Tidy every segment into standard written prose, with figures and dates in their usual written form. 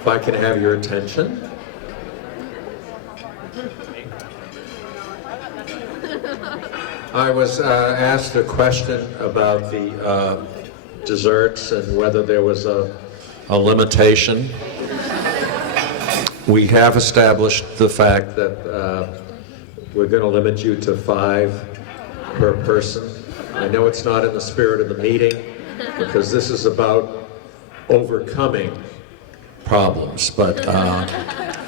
If I can have your attention. I was asked a question about the desserts and whether there was a limitation. We have established the fact that we're going to limit you to 5 per person. I know it's not in the spirit of the meeting because this is about overcoming problems, but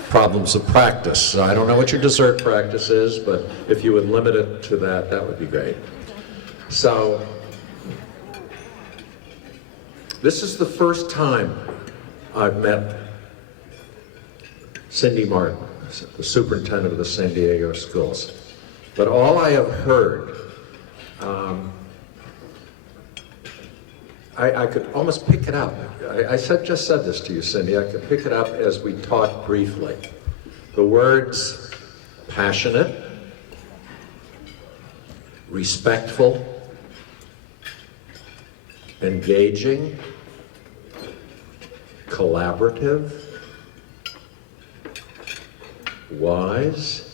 problems of practice. So I don't know what your dessert practice is, but if you would limit it to that, that would be great. So this is the first time I've met Cindy Martin, the superintendent of the San Diego schools. But all I have heard, I could almost pick it up. I just said this to you, Cindy. I could pick it up as we talked briefly. The words passionate, respectful, engaging, collaborative, wise,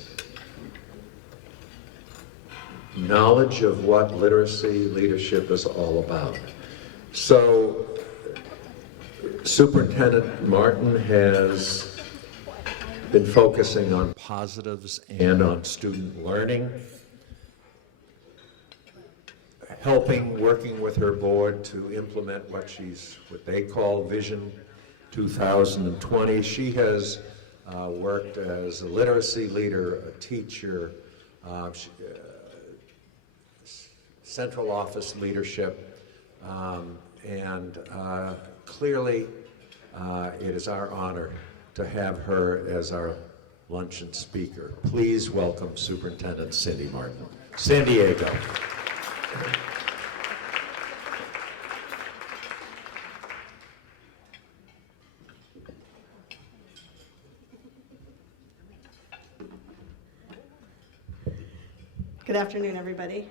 knowledge of what literacy leadership is all about. So Superintendent Martin has been focusing on positives and on student learning, working with her board to implement what they call Vision 2020. She has worked as a literacy leader, a teacher, central office leadership, and clearly it is our honor to have her as our luncheon speaker. Please welcome Superintendent Cindy Martin. San Diego. Good afternoon, everybody.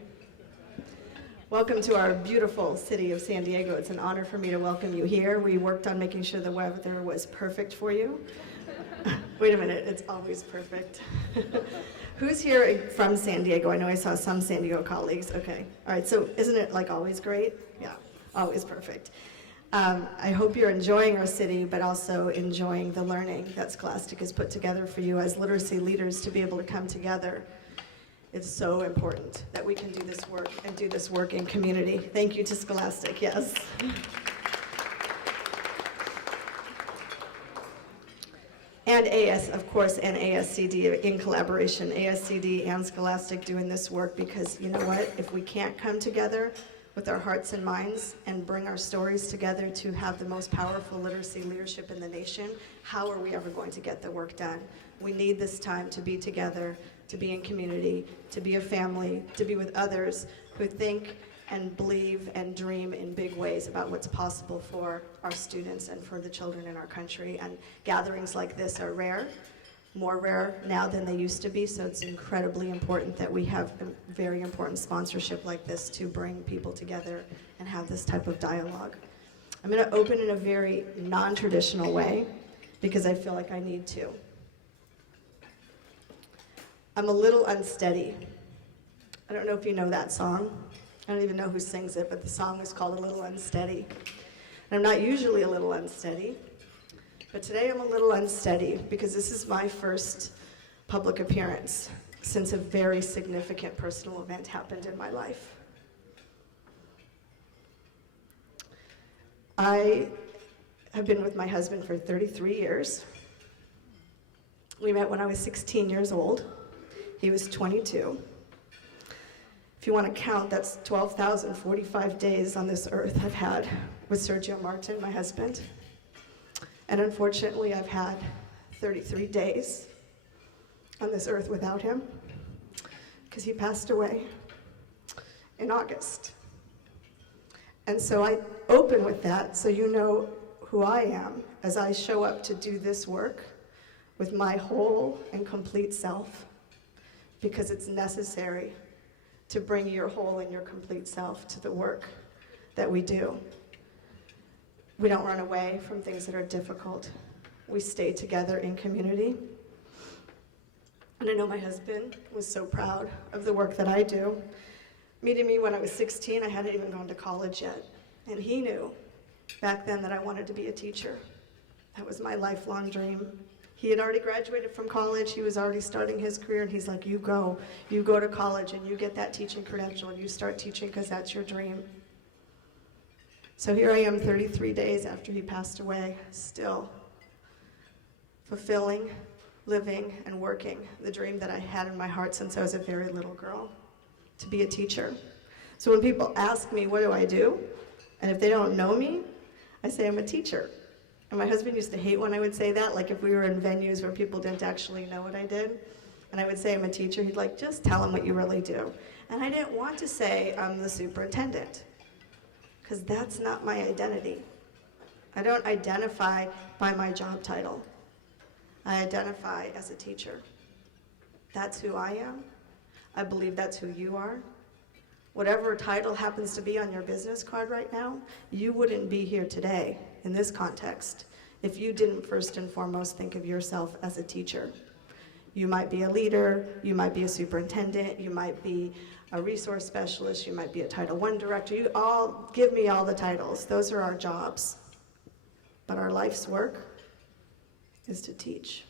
Welcome to our beautiful city of San Diego. It's an honor for me to welcome you here. We worked on making sure the weather was perfect for you. Wait a minute, it's always perfect. Who's here from San Diego? I know I saw some San Diego colleagues. Okay, all right, so isn't it like always great? Yeah, always perfect. I hope you're enjoying our city, but also enjoying the learning that Scholastic has put together for you as literacy leaders to be able to come together. It's so important that we can do this work and do this work in community. Thank you to Scholastic, yes. And of course, and ASCD in collaboration, ASCD and Scholastic doing this work, because you know what? If we can't come together with our hearts and minds and bring our stories together to have the most powerful literacy leadership in the nation, how are we ever going to get the work done? We need this time to be together, to be in community, to be a family, to be with others who think and believe and dream in big ways about what's possible for our students and for the children in our country. And gatherings like this are rare, more rare now than they used to be, so it's incredibly important that we have a very important sponsorship like this to bring people together and have this type of dialogue. I'm going to open in a very non-traditional way because I feel like I need to. I'm a little unsteady. I don't know if you know that song. I don't even know who sings it, but the song is called A Little Unsteady. And I'm not usually a little unsteady, but today I'm a little unsteady because this is my first public appearance since a very significant personal event happened in my life. I have been with my husband for 33 years. We met when I was 16 years old. He was 22. If you want to count, that's 12,045 days on this earth I've had with Sergio Martin, my husband. And unfortunately, I've had 33 days on this earth without him because he passed away in August. And so I open with that so you know who I am as I show up to do this work with my whole and complete self, because it's necessary to bring your whole and your complete self to the work that we do. We don't run away from things that are difficult. we stay together in community. And I know my husband was so proud of the work that I do. Meeting me when I was 16, I hadn't even gone to college yet. And he knew back then that I wanted to be a teacher. That was my lifelong dream. He had already graduated from college, he was already starting his career, and he's like, you go to college and you get that teaching credential and you start teaching because that's your dream. So here I am 33 days after he passed away, still fulfilling, living, and working the dream that I had in my heart since I was a very little girl, to be a teacher. So when people ask me, what do I do? And if they don't know me, I say I'm a teacher. And my husband used to hate when I would say that, like if we were in venues where people didn't actually know what I did. And I would say I'm a teacher, he'd like, just tell them what you really do. And I didn't want to say I'm the superintendent, because that's not my identity. I don't identify by my job title. I identify as a teacher. That's who I am. I believe that's who you are. Whatever title happens to be on your business card right now, you wouldn't be here today in this context if you didn't first and foremost think of yourself as a teacher. You might be a leader, you might be a superintendent, you might be a resource specialist, you might be a Title I director. You all give me all the titles. Those are our jobs. But our life's work is to teach.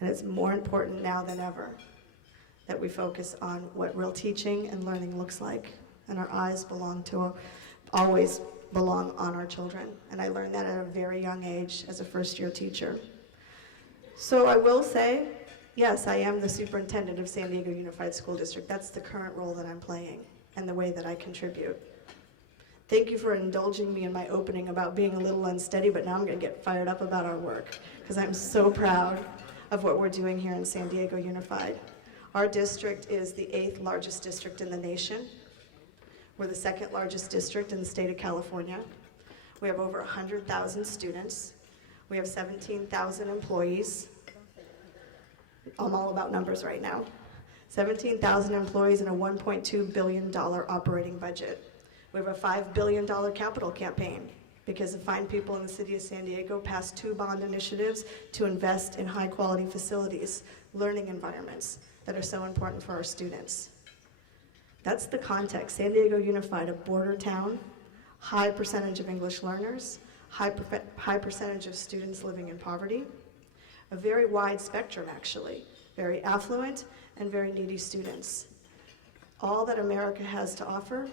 And it's more important now than ever that we focus on what real teaching and learning looks like. And our eyes always belong on our children. And I learned that at a very young age as a first-year teacher. So I will say, yes, I am the superintendent of San Diego Unified School District. That's the current role that I'm playing and the way that I contribute. Thank you for indulging me in my opening about being a little unsteady, but now I'm going to get fired up about our work because I'm so proud of what we're doing here in San Diego Unified. Our district is the 8th largest district in the nation. We're the 2nd largest district in the state of California. We have over 100,000 students. We have 17,000 employees. I'm all about numbers right now. 17,000 employees and a $1.2 billion operating budget. We have a $5 billion capital campaign because the fine people in the city of San Diego passed 2 bond initiatives to invest in high quality facilities, learning environments that are so important for our students. That's the context. San Diego Unified, a border town, high percentage of English learners, high percentage of students living in poverty, a very wide spectrum actually, very affluent and very needy students. All that America has to offer,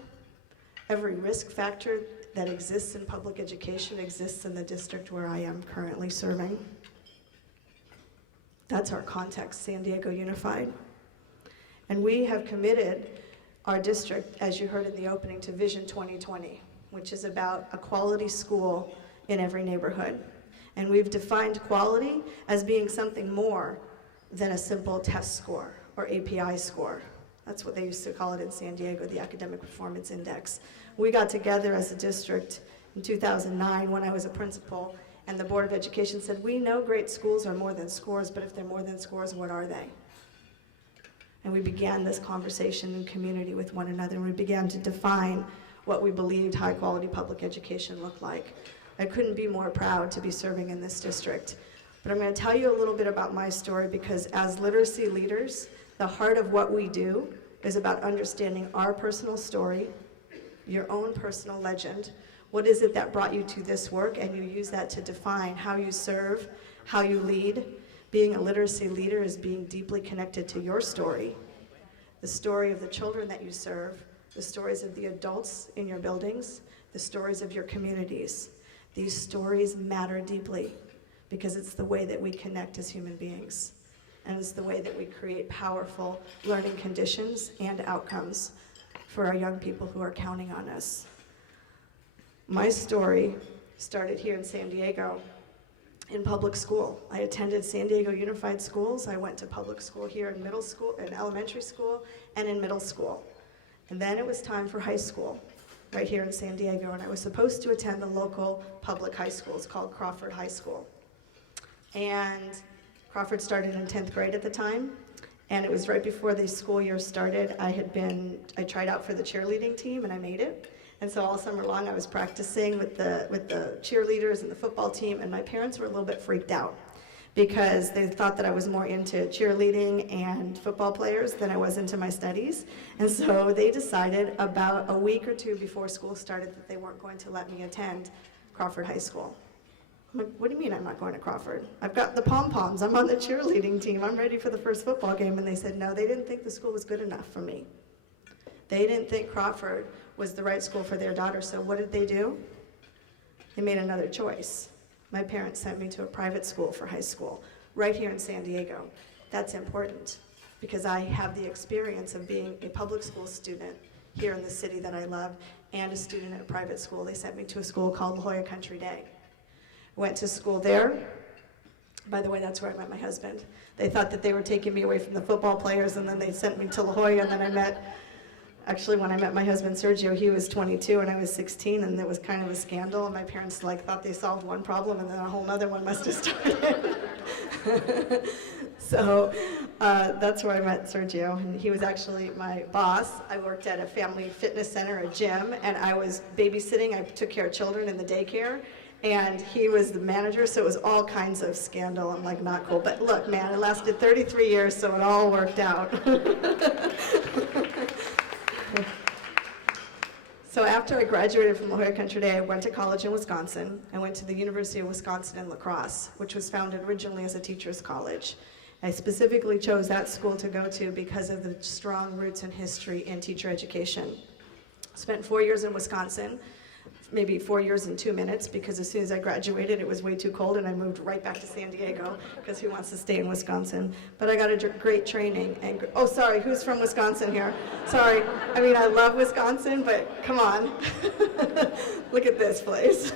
every risk factor that exists in public education exists in the district where I am currently serving. That's our context, San Diego Unified. And we have committed our district, as you heard in the opening, to Vision 2020, which is about a quality school in every neighborhood. And we've defined quality as being something more than a simple test score or API score. That's what they used to call it in San Diego, the Academic Performance Index. We got together as a district in 2009 when I was a principal, and the Board of Education said, we know great schools are more than scores, but if they're more than scores, what are they? And we began this conversation in community with one another, and we began to define what we believed high quality public education looked like. I couldn't be more proud to be serving in this district. But I'm going to tell you a little bit about my story because as literacy leaders, the heart of what we do is about understanding our personal story, your own personal legend. What is it that brought you to this work? And you use that to define how you serve, how you lead. Being a literacy leader is being deeply connected to your story, the story of the children that you serve, the stories of the adults in your buildings, the stories of your communities. These stories matter deeply because it's the way that we connect as human beings. And it's the way that we create powerful learning conditions and outcomes for our young people who are counting on us. My story started here in San Diego in public school. I attended San Diego Unified Schools. I went to public school here in middle school, in elementary school, and in middle school. And then it was time for high school right here in San Diego, and I was supposed to attend the local public high school. It's called Crawford High School. And Crawford started in 10th grade at the time, and it was right before the school year started. I tried out for the cheerleading team, and I made it. And so all summer long I was practicing with the cheerleaders and the football team, and my parents were a little bit freaked out because they thought that I was more into cheerleading and football players than I was into my studies. And so they decided about a week or two before school started that they weren't going to let me attend Crawford High School. I'm like, what do you mean I'm not going to Crawford? I've got the pom-poms, I'm on the cheerleading team, I'm ready for the first football game. And they said, no, they didn't think the school was good enough for me. They didn't think Crawford was the right school for their daughter, so what did they do? They made another choice. My parents sent me to a private school for high school, right here in San Diego. That's important, because I have the experience of being a public school student here in the city that I love, and a student at a private school. They sent me to a school called La Jolla Country Day. Went to school there. By the way, that's where I met my husband. They thought that they were taking me away from the football players, and then they sent me to La Jolla, and then actually when I met my husband Sergio, he was 22 and I was 16, and it was kind of a scandal, and my parents thought they solved one problem and then a whole other one must have started. So that's where I met Sergio, and he was actually my boss. I worked at a family fitness center, a gym, and I was babysitting. I took care of children in the daycare, and he was the manager, so it was all kinds of scandal and not cool. But look, man, it lasted 33 years, so it all worked out. So after I graduated from La Jolla Country Day, I went to college in Wisconsin. I went to the University of Wisconsin in La Crosse, which was founded originally as a teacher's college. I specifically chose that school to go to because of the strong roots and history in teacher education. Spent 4 years in Wisconsin, maybe 4 years and 2 minutes, because as soon as I graduated, it was way too cold, and I moved right back to San Diego, because who wants to stay in Wisconsin? But I got a great training. And oh, sorry, who's from Wisconsin here? Sorry. I mean, I love Wisconsin, but come on. Look at this place.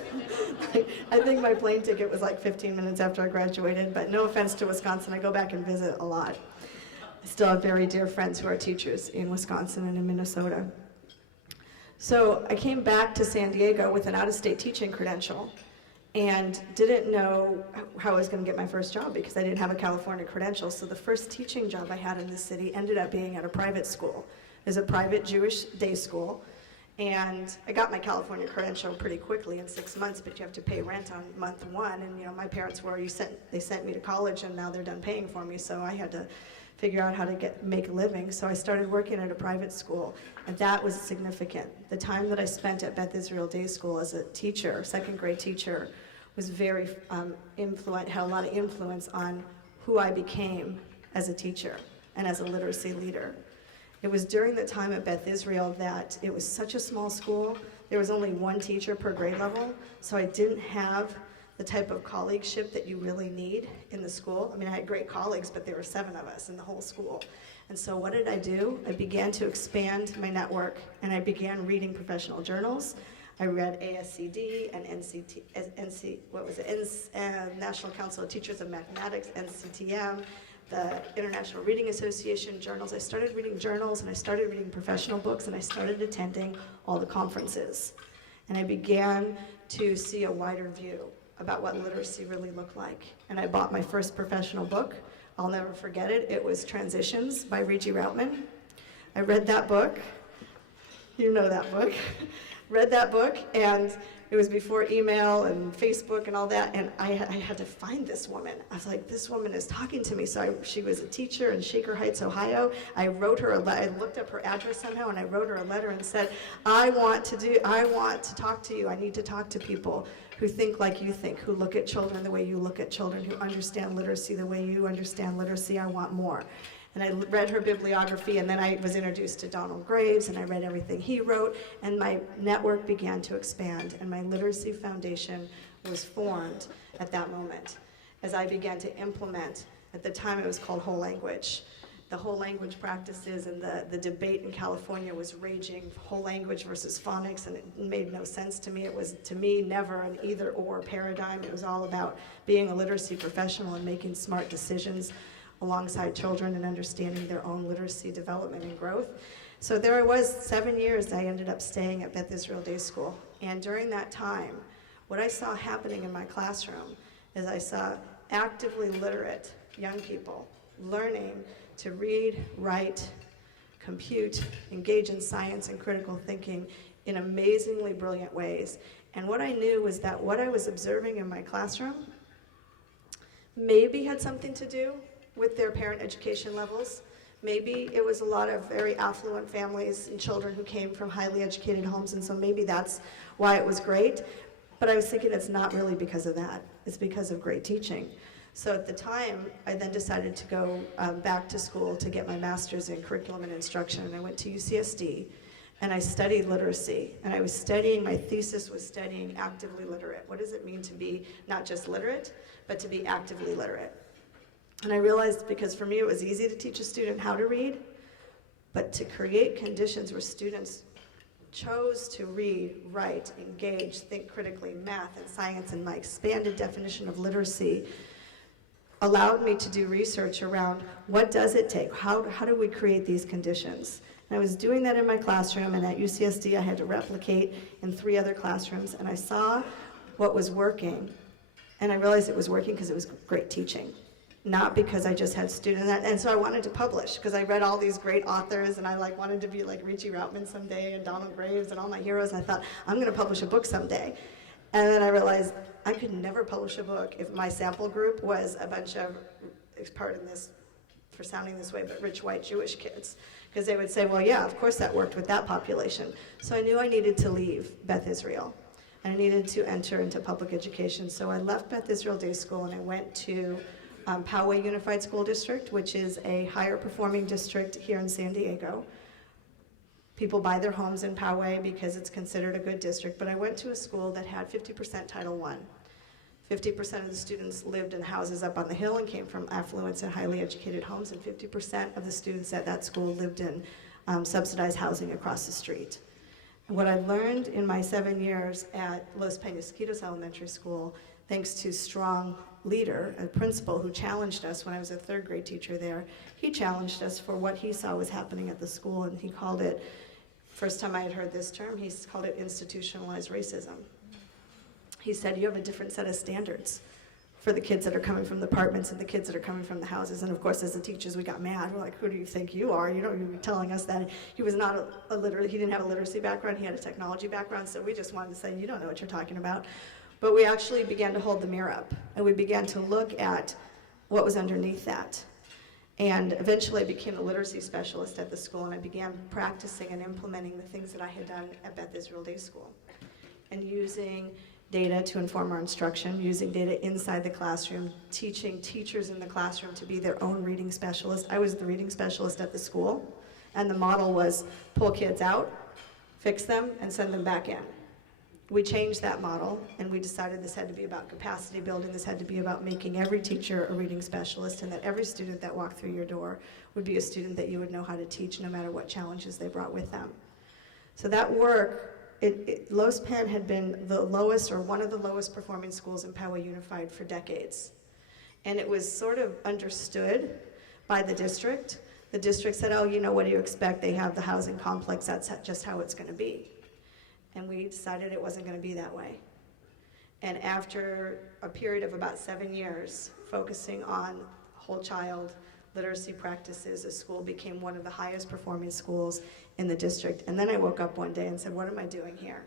I think my plane ticket was 15 minutes after I graduated, but no offense to Wisconsin, I go back and visit a lot. I still have very dear friends who are teachers in Wisconsin and in Minnesota. So I came back to San Diego with an out-of-state teaching credential and didn't know how I was going to get my first job because I didn't have a California credential. So the first teaching job I had in the city ended up being at a private school. It was a private Jewish day school. And I got my California credential pretty quickly in 6 months, but you have to pay rent on month one. And my parents they sent me to college, and now they're done paying for me. So I had to figure out how to make a living. So I started working at a private school, and that was significant. The time that I spent at Beth Israel Day School as a teacher, second grade teacher, was very had a lot of influence on who I became as a teacher and as a literacy leader. It was during the time at Beth Israel that it was such a small school. There was only one teacher per grade level, so I didn't have the type of colleagueship that you really need in the school. I mean, I had great colleagues, but there were 7 of us in the whole school. And so what did I do? I began to expand my network, and I began reading professional journals. I read ASCD and National Council of Teachers of Mathematics, NCTM, the International Reading Association journals. I started reading journals, and I started reading professional books, and I started attending all the conferences. And I began to see a wider view about what literacy really looked like. And I bought my first professional book. I'll never forget it. It was Transitions by Regie Routman. I read that book. You know that book. Read that book, and it was before email and Facebook and all that, and I had to find this woman. I was like, this woman is talking to me. So she was a teacher in Shaker Heights, Ohio. I wrote her I looked up her address somehow, and I wrote her a letter and said, I want to talk to you. I need to talk to people who think like you think, who look at children the way you look at children, who understand literacy the way you understand literacy. I want more. And I read her bibliography, and then I was introduced to Donald Graves, and I read everything he wrote, and my network began to expand, and my literacy foundation was formed at that moment. As I began to implement, at the time it was called Whole Language. The whole language practices and the debate in California was raging, whole language versus phonics, and it made no sense to me. It was, to me, never an either-or paradigm. It was all about being a literacy professional and making smart decisions alongside children and understanding their own literacy development and growth. So there I was, 7 years I ended up staying at Beth Israel Day School. And during that time, what I saw happening in my classroom is I saw actively literate young people learning to read, write, compute, engage in science and critical thinking in amazingly brilliant ways. And what I knew was that what I was observing in my classroom maybe had something to do with their parent education levels. Maybe it was a lot of very affluent families and children who came from highly educated homes, and so maybe that's why it was great. But I was thinking it's not really because of that. It's because of great teaching. So at the time, I then decided to go back to school to get my master's in curriculum and instruction, and I went to UCSD, and I studied literacy. And I was studying, my thesis was studying actively literate. What does it mean to be not just literate, but to be actively literate? And I realized, because for me it was easy to teach a student how to read, but to create conditions where students chose to read, write, engage, think critically, math and science, and my expanded definition of literacy allowed me to do research around what does it take? How do we create these conditions? And I was doing that in my classroom, and at UCSD I had to replicate in 3 other classrooms, and I saw what was working, and I realized it was working because it was great teaching, not because I just had students. And so I wanted to publish, because I read all these great authors, and I wanted to be like Richie Routman someday, and Donald Graves, and all my heroes, and I thought, I'm going to publish a book someday. And then I realized I could never publish a book if my sample group was a bunch of, pardon this for sounding this way, but rich white Jewish kids. Because they would say, well, yeah, of course that worked with that population. So I knew I needed to leave Beth Israel, and I needed to enter into public education. So I left Beth Israel Day School, and I went to Poway Unified School District, which is a higher performing district here in San Diego. People buy their homes in Poway because it's considered a good district, but I went to a school that had 50% Title I. 50% of the students lived in houses up on the hill and came from affluent and highly educated homes, and 50% of the students at that school lived in subsidized housing across the street. And what I learned in my 7 years at Los Penasquitos Elementary School, thanks to strong leader, a principal who challenged us when I was a 3rd grade teacher there, he challenged us for what he saw was happening at the school, and he called it, first time I had heard this term, he called it institutionalized racism. He said, you have a different set of standards for the kids that are coming from the apartments and the kids that are coming from the houses. And of course, as the teachers, we got mad. We're like, who do you think you are? You don't even telling us that. He was not he didn't have a literacy background, he had a technology background, so we just wanted to say, you don't know what you're talking about. But we actually began to hold the mirror up, and we began to look at what was underneath that. And eventually I became a literacy specialist at the school, and I began practicing and implementing the things that I had done at Beth Israel Day School, and using data to inform our instruction, using data inside the classroom, teaching teachers in the classroom to be their own reading specialist. I was the reading specialist at the school, and the model was pull kids out, fix them, and send them back in. We changed that model, and we decided this had to be about capacity building, this had to be about making every teacher a reading specialist, and that every student that walked through your door would be a student that you would know how to teach no matter what challenges they brought with them. So that work, Los Penn had been the lowest, or one of the lowest performing schools in Poway Unified for decades. And it was sort of understood by the district. The district said, oh, you know, what do you expect? They have the housing complex, that's just how it's going to be. And we decided it wasn't going to be that way. And after a period of about 7 years, focusing on whole child literacy practices, the school became one of the highest performing schools in the district. And then I woke up one day and said, what am I doing here?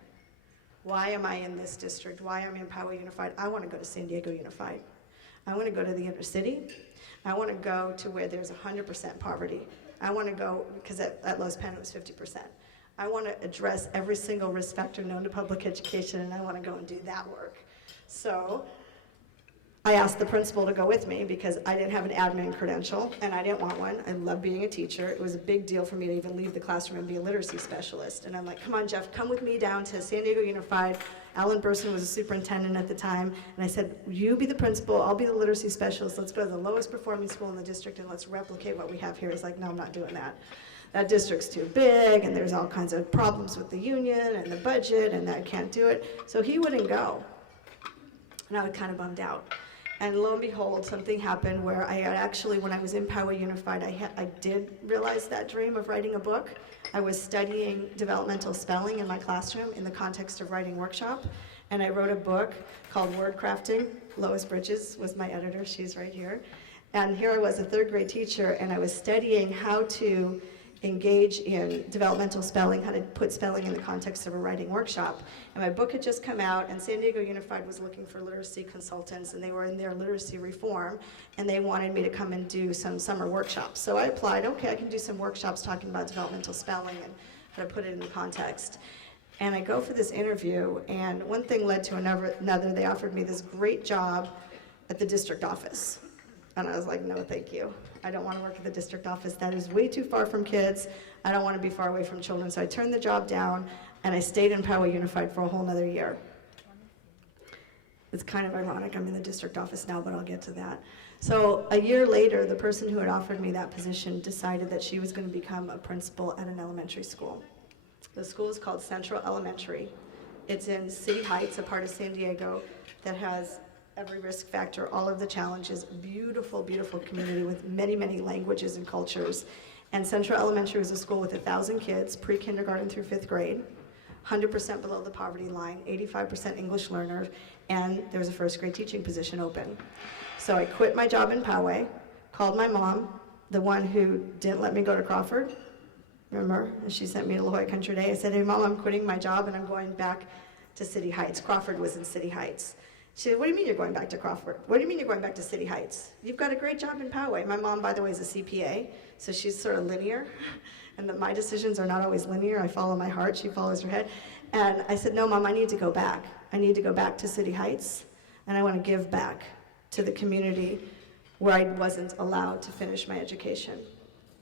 Why am I in this district? Why am I in Poway Unified? I want to go to San Diego Unified. I want to go to the inner city. I want to go to where there's 100% poverty. I want to go, because at Los Penn it was 50%. I want to address every single risk factor known to public education, and I want to go and do that work. So I asked the principal to go with me because I didn't have an admin credential, and I didn't want one. I love being a teacher. It was a big deal for me to even leave the classroom and be a literacy specialist. And I'm like, come on, Jeff, come with me down to San Diego Unified. Alan Burson was a superintendent at the time, and I said, you be the principal, I'll be the literacy specialist. Let's go to the lowest performing school in the district, and let's replicate what we have here. He's like, no, I'm not doing that. That district's too big, and there's all kinds of problems with the union and the budget, and I can't do it. So he wouldn't go, and I was kind of bummed out. And lo and behold, something happened where I had actually, when I was in Poway Unified, I did realize that dream of writing a book. I was studying developmental spelling in my classroom in the context of writing workshop, and I wrote a book called Word Crafting. Lois Bridges was my editor, she's right here. And here I was, a 3rd grade teacher, and I was studying how to engage in developmental spelling, how to put spelling in the context of a writing workshop. And my book had just come out, and San Diego Unified was looking for literacy consultants, and they were in their literacy reform, and they wanted me to come and do some summer workshops. So I applied, okay, I can do some workshops talking about developmental spelling and how to put it in the context. And I go for this interview, and one thing led to another. They offered me this great job at the district office. And I was like, no, thank you. I don't want to work at the district office. That is way too far from kids. I don't want to be far away from children. So I turned the job down, and I stayed in Poway Unified for a whole nother year. It's kind of ironic. I'm in the district office now, but I'll get to that. So a year later, the person who had offered me that position decided that she was going to become a principal at an elementary school. The school is called Central Elementary. It's in City Heights, a part of San Diego that has every risk factor, all of the challenges, beautiful, beautiful community with many, many languages and cultures. And Central Elementary was a school with 1,000 kids, pre-kindergarten through 5th grade, 100% below the poverty line, 85% English learners, and there was a first grade teaching position open. So I quit my job in Poway, called my mom, the one who didn't let me go to Crawford, remember? And she sent me to La Jolla Country Day. I said, hey, Mom, I'm quitting my job and I'm going back to City Heights. Crawford was in City Heights. She said, what do you mean you're going back to Crawford? What do you mean you're going back to City Heights? You've got a great job in Poway. My mom, by the way, is a CPA, so she's sort of linear, and my decisions are not always linear. I follow my heart, she follows her head. And I said, no, Mom, I need to go back. I need to go back to City Heights, and I want to give back to the community where I wasn't allowed to finish my education.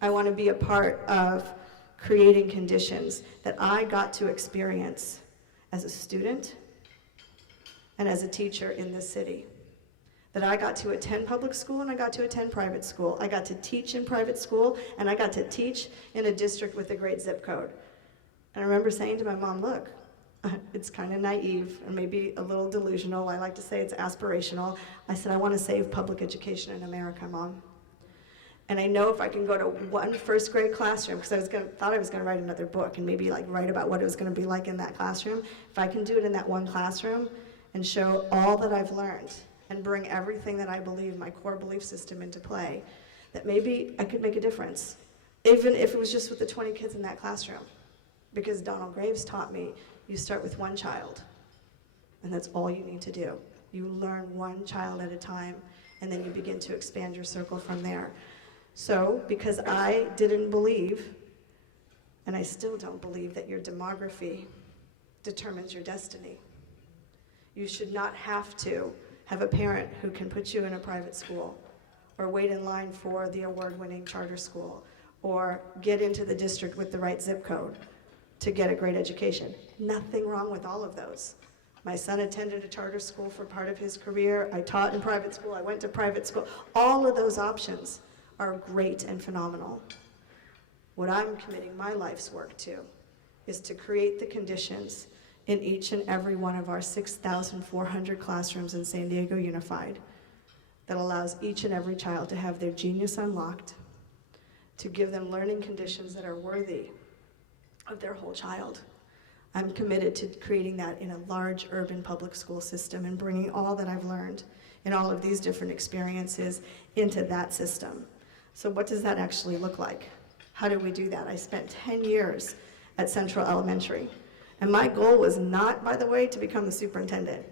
I want to be a part of creating conditions that I got to experience as a student and as a teacher in this city. That I got to attend public school and I got to attend private school. I got to teach in private school and I got to teach in a district with a great zip code. And I remember saying to my mom, look, it's kind of naive and maybe a little delusional. I like to say it's aspirational. I said, I want to save public education in America, Mom. And I know if I can go to one first grade classroom, because thought I was going to write another book and maybe like write about what it was going to be like in that classroom. If I can do it in that one classroom and show all that I've learned and bring everything that I believe, my core belief system, into play, that maybe I could make a difference, even if it was just with the 20 kids in that classroom. Because Donald Graves taught me, you start with one child, and that's all you need to do. You learn one child at a time, and then you begin to expand your circle from there. So, because I didn't believe, and I still don't believe, that your demography determines your destiny. You should not have to have a parent who can put you in a private school, or wait in line for the award-winning charter school, or get into the district with the right zip code to get a great education. Nothing wrong with all of those. My son attended a charter school for part of his career. I taught in private school. I went to private school. All of those options are great and phenomenal. What I'm committing my life's work to is to create the conditions in each and every one of our 6,400 classrooms in San Diego Unified that allows each and every child to have their genius unlocked, to give them learning conditions that are worthy of their whole child. I'm committed to creating that in a large urban public school system and bringing all that I've learned in all of these different experiences into that system. So what does that actually look like? How do we do that? I spent 10 years at Central Elementary. And my goal was not, by the way, to become the superintendent.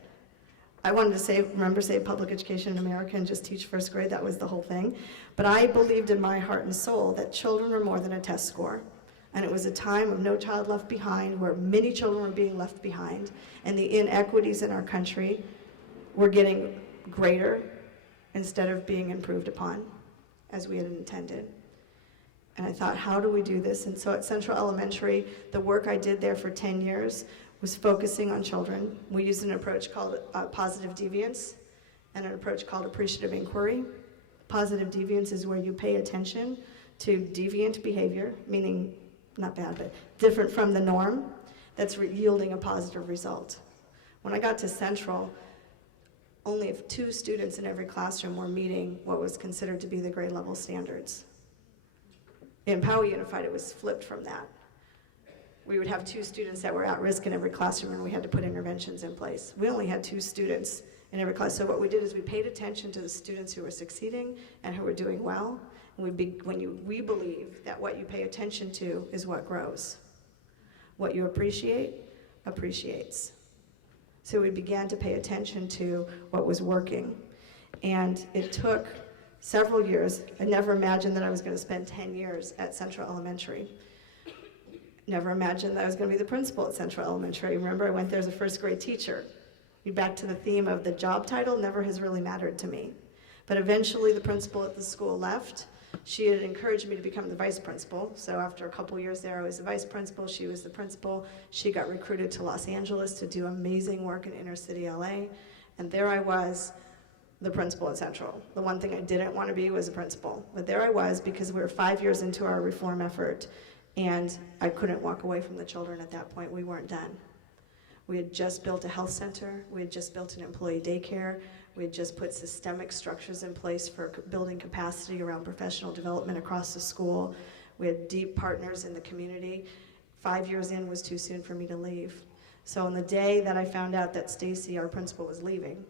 I wanted to save public education in America and just teach first grade. That was the whole thing. But I believed in my heart and soul that children were more than a test score. And it was a time of no child left behind, where many children were being left behind, and the inequities in our country were getting greater instead of being improved upon, as we had intended. And I thought, how do we do this? And so at Central Elementary, the work I did there for 10 years was focusing on children. We used an approach called positive deviance and an approach called appreciative inquiry. Positive deviance is where you pay attention to deviant behavior, meaning not bad, but different from the norm, that's yielding a positive result. When I got to Central, only 2 students in every classroom were meeting what was considered to be the grade level standards. In Poway Unified, it was flipped from that. We would have 2 students that were at risk in every classroom, and we had to put interventions in place. We only had 2 students in every class. So what we did is we paid attention to the students who were succeeding and who were doing well, We believe that what you pay attention to is what grows. What you appreciate, appreciates. So we began to pay attention to what was working. And it took several years. I never imagined that I was going to spend 10 years at Central Elementary. Never imagined that I was going to be the principal at Central Elementary. Remember, I went there as a first grade teacher. Back to the theme of the job title never has really mattered to me. But eventually the principal at the school left. She had encouraged me to become the vice principal. So after a couple years there, I was the vice principal. She was the principal. She got recruited to Los Angeles to do amazing work in inner city LA. And there I was, the principal at Central. The one thing I didn't want to be was a principal. But there I was because we were 5 years into our reform effort. And I couldn't walk away from the children at that point. We weren't done. We had just built a health center. We had just built an employee daycare. We had just put systemic structures in place for building capacity around professional development across the school. We had deep partners in the community. 5 years in was too soon for me to leave. So on the day that I found out that Stacy, our principal, was leaving,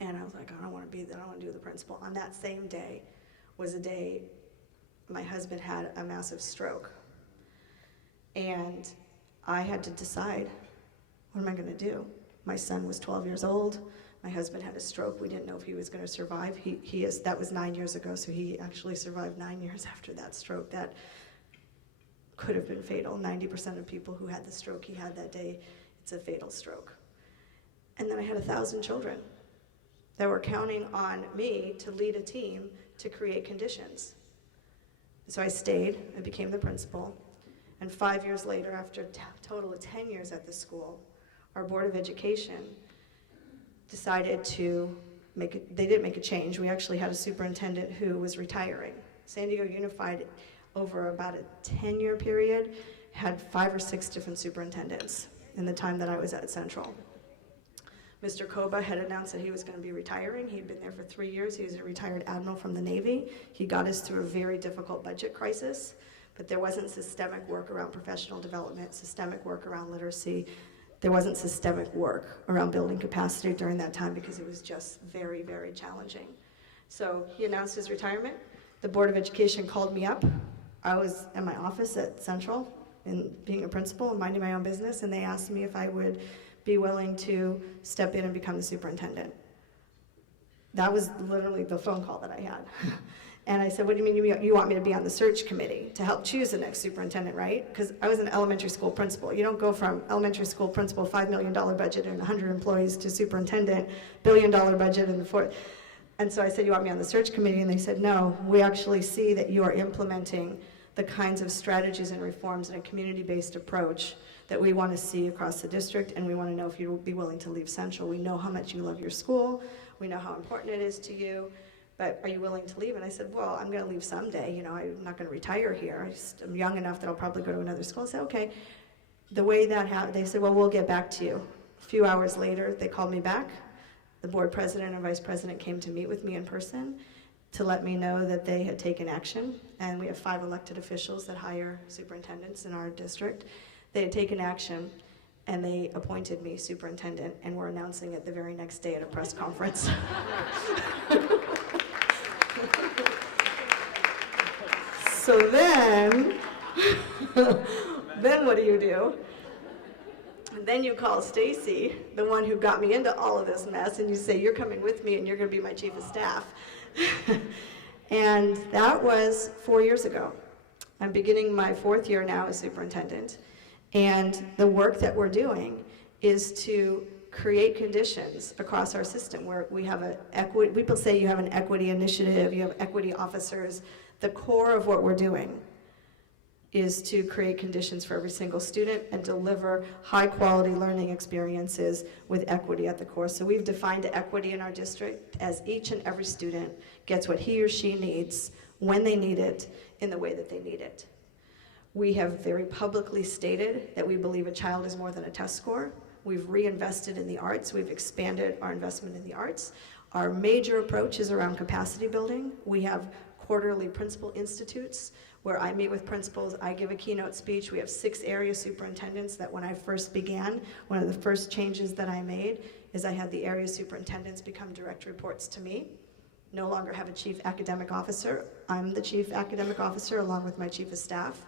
and I was like, I don't want to be there, I don't want to do the principal. On that same day was the day my husband had a massive stroke. And I had to decide, what am I going to do? My son was 12 years old. My husband had a stroke. We didn't know if he was going to survive. That was 9 years ago, so he actually survived 9 years after that stroke. That could have been fatal. 90% of people who had the stroke he had that day, it's a fatal stroke. And then I had 1,000 children that were counting on me to lead a team to create conditions. So I stayed. I became the principal. And 5 years later, after a total of 10 years at the school, our Board of Education decided to they didn't make a change. We actually had a superintendent who was retiring. San Diego Unified, over about a 10-year period, had 5 or 6 different superintendents in the time that I was at Central. Mr. Koba had announced that he was going to be retiring. He'd been there for 3 years. He was a retired admiral from the Navy. He got us through a very difficult budget crisis, but there wasn't systemic work around professional development, systemic work around literacy. There wasn't systemic work around building capacity during that time because it was just very, very challenging. So he announced his retirement. The Board of Education called me up. I was in my office at Central, being a principal and minding my own business, and they asked me if I would be willing to step in and become the superintendent. That was literally the phone call that I had. And I said, what do you mean you want me to be on the search committee to help choose the next superintendent, right? Because I was an elementary school principal. You don't go from elementary school principal, $5 million budget and 100 employees, to superintendent, $1 billion budget and the fourth. And so I said, you want me on the search committee? And they said, no, we actually see that you are implementing the kinds of strategies and reforms in a community-based approach that we want to see across the district, and we want to know if you will be willing to leave Central. We know how much you love your school. We know how important it is to you. But are you willing to leave? And I said, well, I'm going to leave someday. You know, I'm not going to retire here. I'm young enough that I'll probably go to another school. I said, okay. The way that happened, they said, well, we'll get back to you. A few hours later, they called me back. The board president and vice president came to meet with me in person to let me know that they had taken action. And we have 5 elected officials that hire superintendents in our district. They had taken action, and they appointed me superintendent, and we're announcing it the very next day at a press conference. So then what do? And then you call Stacy, the one who got me into all of this mess, and you say, you're coming with me and you're going to be my chief of staff. And that was 4 years ago. I'm beginning my 4th year now as superintendent. And the work that we're doing is to create conditions across our system where we have an equity, people say you have an equity initiative, you have equity officers. The core of what we're doing is to create conditions for every single student and deliver high quality learning experiences with equity at the core. So we've defined equity in our district as each and every student gets what he or she needs when they need it in the way that they need it. We have very publicly stated that we believe a child is more than a test score. We've reinvested in the arts. We've expanded our investment in the arts. Our major approach is around capacity building. We have quarterly principal institutes where I meet with principals, I give a keynote speech. We have 6 area superintendents that when I first began, one of the first changes that I made is I had the area superintendents become direct reports to me. no longer have a chief academic officer. I'm the chief academic officer along with my chief of staff.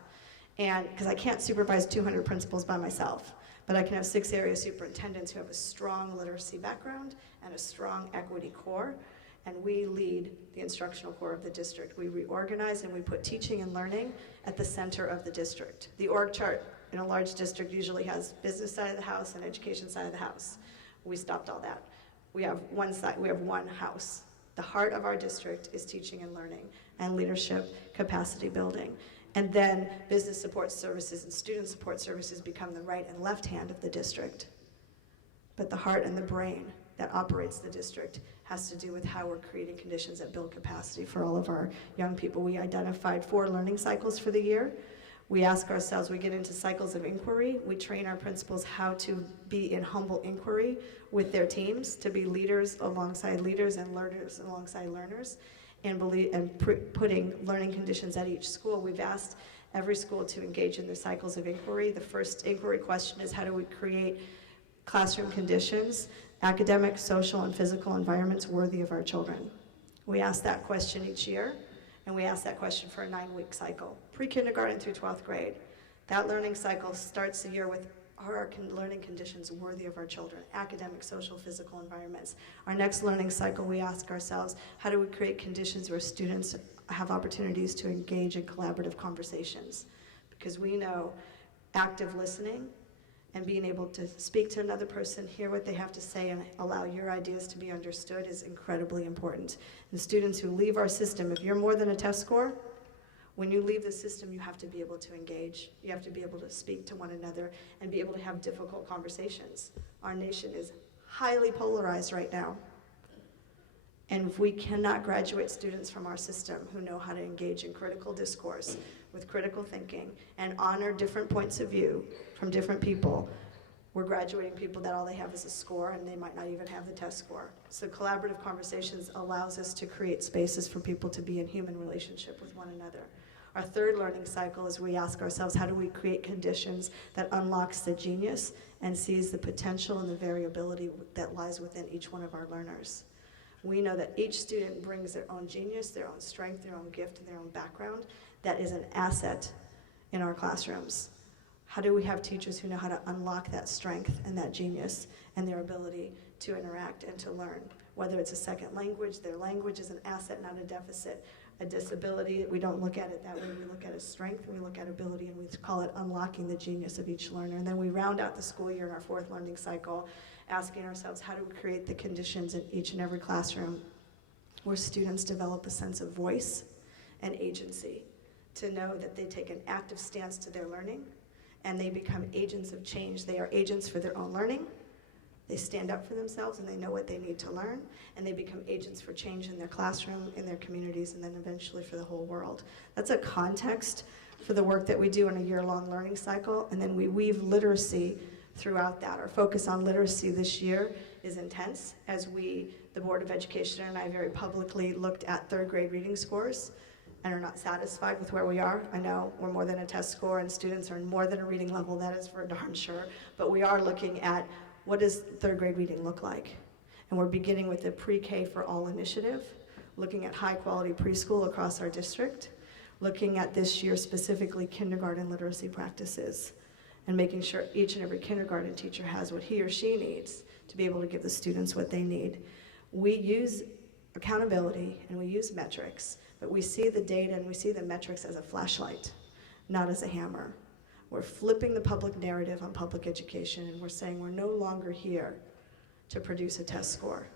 And because I can't supervise 200 principals by myself, but I can have 6 area superintendents who have a strong literacy background and a strong equity core, and we lead the instructional core of the district. We reorganize and we put teaching and learning at the center of the district. The org chart in a large district usually has business side of the house and education side of the house. We stopped all that. We have one side, we have one house. The heart of our district is teaching and learning and leadership capacity building. And then business support services and student support services become the right and left hand of the district. But the heart and the brain that operates the district has to do with how we're creating conditions that build capacity for all of our young people. We identified 4 learning cycles for the year. We ask ourselves, we get into cycles of inquiry. We train our principals how to be in humble inquiry with their teams, to be leaders alongside leaders and learners alongside learners, and putting learning conditions at each school. We've asked every school to engage in the cycles of inquiry. The first inquiry question is, how do we create classroom conditions, academic, social, and physical environments worthy of our children? We ask that question each year, and we ask that question for a 9-week cycle, pre-kindergarten through 12th grade. That learning cycle starts the year with, are our learning conditions worthy of our children? Academic, social, physical environments. Our next learning cycle, we ask ourselves, how do we create conditions where students have opportunities to engage in collaborative conversations? Because we know active listening and being able to speak to another person, hear what they have to say, and allow your ideas to be understood is incredibly important. And students who leave our system, if you're more than a test score, when you leave the system, you have to be able to engage. You have to be able to speak to one another and be able to have difficult conversations. Our nation is highly polarized right now. And if we cannot graduate students from our system who know how to engage in critical discourse with critical thinking and honor different points of view from different people, we're graduating people that all they have is a score and they might not even have the test score. So collaborative conversations allows us to create spaces for people to be in human relationship with one another. Our third learning cycle is we ask ourselves, how do we create conditions that unlocks the genius and sees the potential and the variability that lies within each one of our learners? We know that each student brings their own genius, their own strength, their own gift, and their own background that is an asset in our classrooms. How do we have teachers who know how to unlock that strength and that genius and their ability to interact and to learn? Whether it's a second language, their language is an asset, not a deficit. A disability, we don't look at it that way. We look at a strength, and we look at ability, and we call it unlocking the genius of each learner. And then we round out the school year in our 4th learning cycle, asking ourselves, how do we create the conditions in each and every classroom where students develop a sense of voice and agency, to know that they take an active stance to their learning, and they become agents of change. They are agents for their own learning. They stand up for themselves and they know what they need to learn, and they become agents for change in their classroom, in their communities, and then eventually for the whole world. That's a context for the work that we do in a year-long learning cycle, and then we weave literacy throughout that. Our focus on literacy this year is intense, as the Board of Education and I very publicly looked at 3rd grade reading scores and are not satisfied with where we are. I know we're more than a test score and students are more than a reading level, that is for darn sure, but we are looking at what does 3rd grade reading look like? And we're beginning with the Pre-K for All initiative, looking at high quality preschool across our district, looking at this year specifically kindergarten literacy practices, and making sure each and every kindergarten teacher has what he or she needs to be able to give the students what they need. We use accountability and we use metrics, but we see the data and we see the metrics as a flashlight, not as a hammer. We're flipping the public narrative on public education, and we're saying we're no longer here to produce a test score.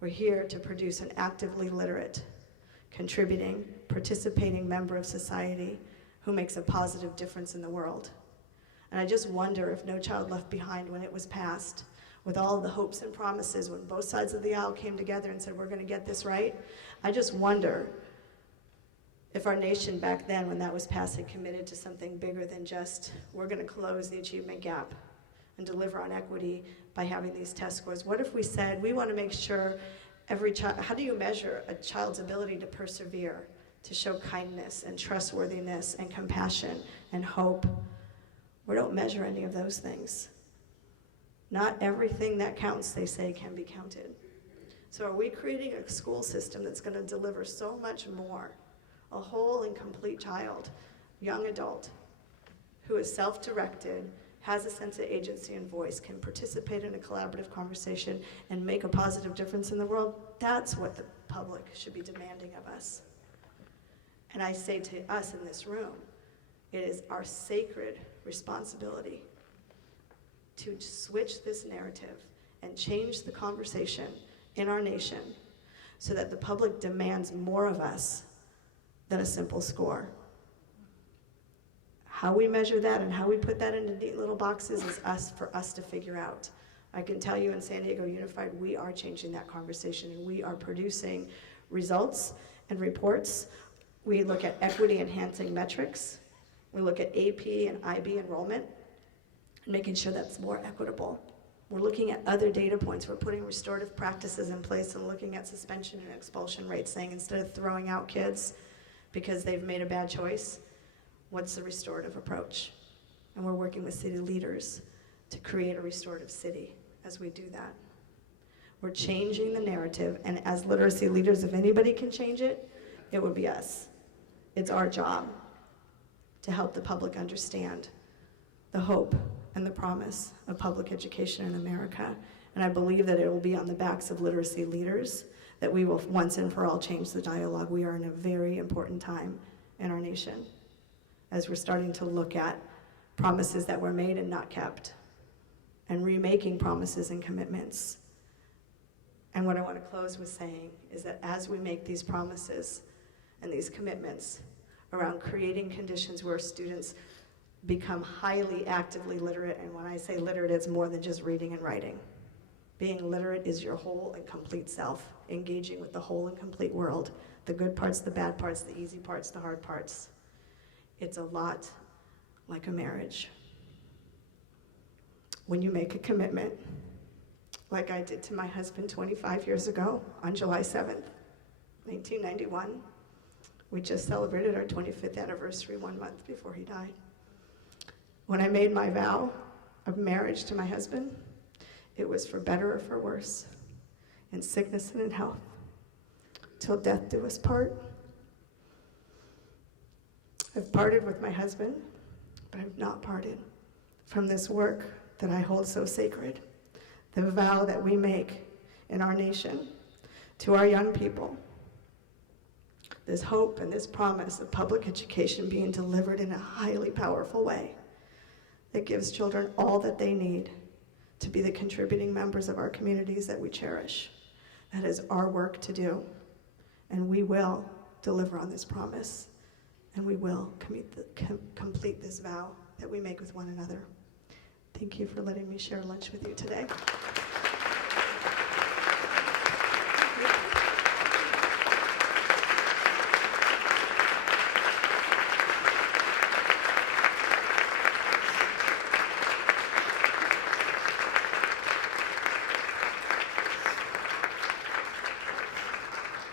We're here to produce an actively literate, contributing, participating member of society who makes a positive difference in the world. And I just wonder if No Child Left Behind, when it was passed, with all of the hopes and promises, when both sides of the aisle came together and said, we're going to get this right, I just wonder if our nation back then, when that was passed, had committed to something bigger than just, we're going to close the achievement gap and deliver on equity by having these test scores. What if we said, we want to make sure every child, how do you measure a child's ability to persevere, to show kindness and trustworthiness and compassion and hope? We don't measure any of those things. Not everything that counts, they say, can be counted. So are we creating a school system that's going to deliver so much more? A whole and complete child, young adult, who is self-directed, has a sense of agency and voice, can participate in a collaborative conversation and make a positive difference in the world. That's what the public should be demanding of us. And I say to us in this room, it is our sacred responsibility to switch this narrative and change the conversation in our nation so that the public demands more of us than a simple score. How we measure that and how we put that into neat little boxes is for us to figure out. I can tell you in San Diego Unified, we are changing that conversation and we are producing results and reports. We look at equity enhancing metrics. We look at AP and IB enrollment and making sure that's more equitable. We're looking at other data points. We're putting restorative practices in place and looking at suspension and expulsion rates, saying instead of throwing out kids because they've made a bad choice, what's the restorative approach? And we're working with city leaders to create a restorative city as we do that. We're changing the narrative, and as literacy leaders, if anybody can change it, it would be us. It's our job to help the public understand the hope and the promise of public education in America. And I believe that it will be on the backs of literacy leaders that we will once and for all change the dialogue. We are in a very important time in our nation as we're starting to look at promises that were made and not kept, and remaking promises and commitments. And what I want to close with saying is that as we make these promises and these commitments around creating conditions where students become highly actively literate, and when I say literate, it's more than just reading and writing. Being literate is your whole and complete self, engaging with the whole and complete world, the good parts, the bad parts, the easy parts, the hard parts. It's a lot like a marriage. When you make a commitment, like I did to my husband 25 years ago on July 7th, 1991, we just celebrated our 25th anniversary 1 month before he died. When I made my vow of marriage to my husband, it was for better or for worse, in sickness and in health, till death do us part. I've parted with my husband, but I've not parted from this work that I hold so sacred, the vow that we make in our nation to our young people, this hope and this promise of public education being delivered in a highly powerful way that gives children all that they need to be the contributing members of our communities that we cherish. That is our work to do, and we will deliver on this promise. And we will complete this vow that we make with one another. Thank you for letting me share lunch with you today.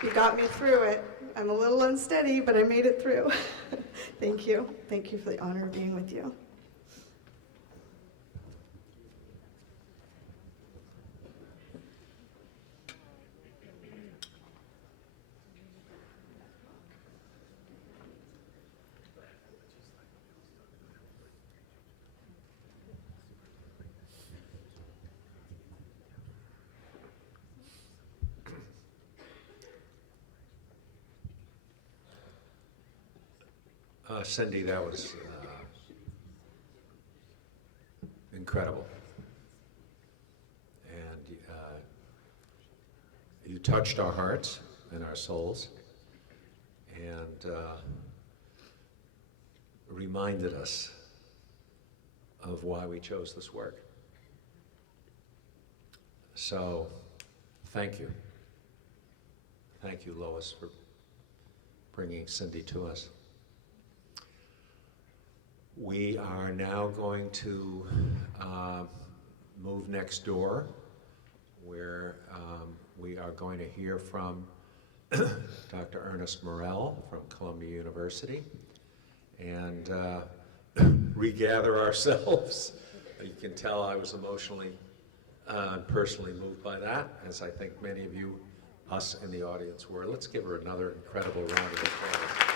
You got me through it. I'm a little unsteady, but I made it through. Thank you. Thank you for the honor of being with you. Cindy, that was incredible. And you touched our hearts and our souls and reminded us of why we chose this work. So, thank you. Thank you, Lois, for bringing Cindy to us. We are now going to move next door, where we are going to hear from Dr. Ernest Morell from Columbia University and regather ourselves. You can tell I was emotionally I'm personally moved by that, as I think many of you, us in the audience were. Let's give her another incredible round of applause.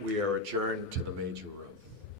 We are adjourned to the major room.